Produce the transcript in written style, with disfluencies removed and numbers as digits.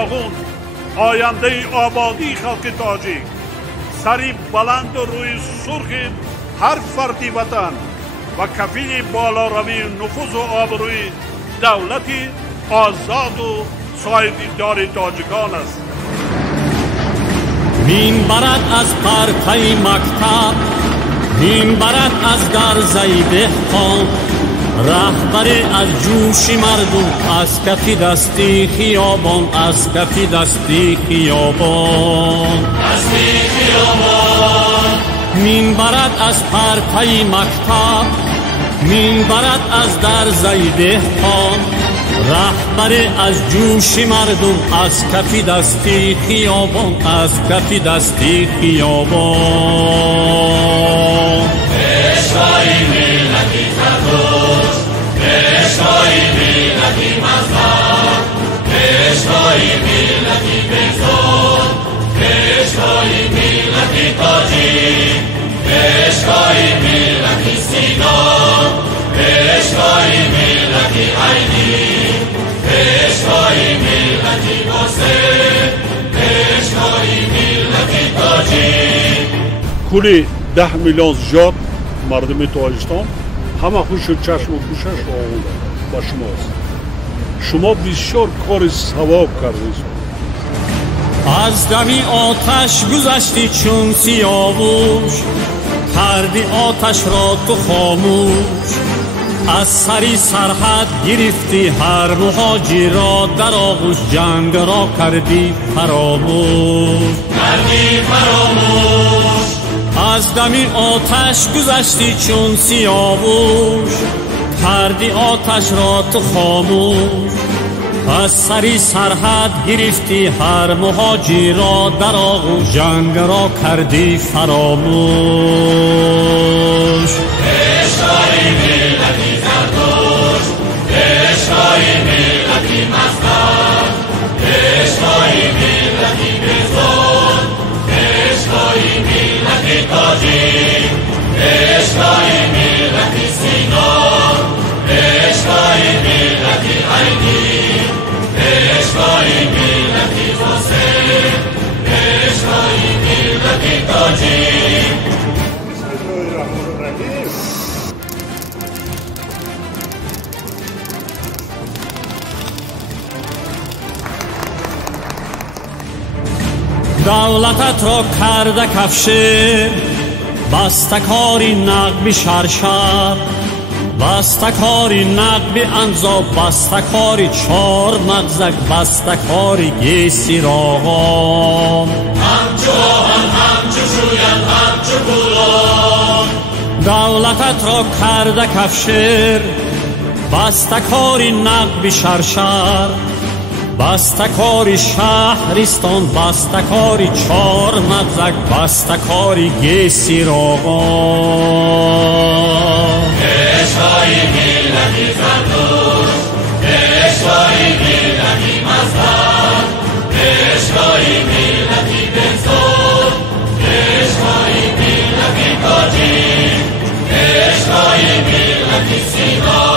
داغون، آینده آبادی خلق تاجیک، سری بلند و روی سرخ هر فردی وطن و کفیل بالا روی نفوذ و آبروی دولتی آزاد و سایه‌دار تاجیکان است. مین برد از پرتای مکتب، مین برد از گرزه دهقان، رهبر از جوش مردم، از کف دستی خیابان، از کف دستی خیابان، مین برد از پرتای مکتب، مین برد از درزه دهقان، رهبر از جوش مردم، از کف دستی خیابان، از کف دستی خیابان. پیشوای ملتی زردوش، پیشوای ملتی مذهب، پیشوای ملتی بزرگ، پیشوای ملتی تاجیک، پیشوای ملتی سینا، پیشوای ملتی عینی، پیشوای ملتی بوسه، پیشوای ملتی تاجیک. کلی 10 میلیون زیاد مردم تاجیکستان همه خوش و چشم و گوشش آورده با شماست. شما بسیار کار ثواب کردید. از دمی آتش گذشتی چون سیاوش، کردی آتش را تو خاموش، از سری سرحد گرفتی هر مهاجر را، در آغوش جنگ را کردی فراموش، کردی فراموش. از دمی آتش گذشتی چون سیاوش، کردی آتش را تو خاموش، از سری سرحد گرفتی هر مهاجر را، در آغوش جنگ را کردی فراموش. پیشوای ملتی زردوش، پیشوای ملتی مذهب، پیشوای ملتی بزرگ، پیشوای ملتی تاجیک، پیشوای ملتی سینا، پیشوای ملتی عینی، پیشوای ملتی بوسه، پیشوای ملتی تاجیک. دولتت را کرده کفشه، بستکاری نقبی شرشر، بستکاری نقبی انزا، بستکاری 4 مغزک، بستکاری گیسی راغان، همچو آهن، همچو شویان، همچو گلان. دولتت را کرده کفشر، بستکاری نقبی شرشر، بستکاری شهرستان، بستکاری 4 مغزک، بستکاری گیسی راغان. پیشوای ملتی زردوش، پیشوای ملتی مذهب، پیشوای ملتی بزرگ، پیشوای ملتی تاجیک، پیشوای ملتی سینا،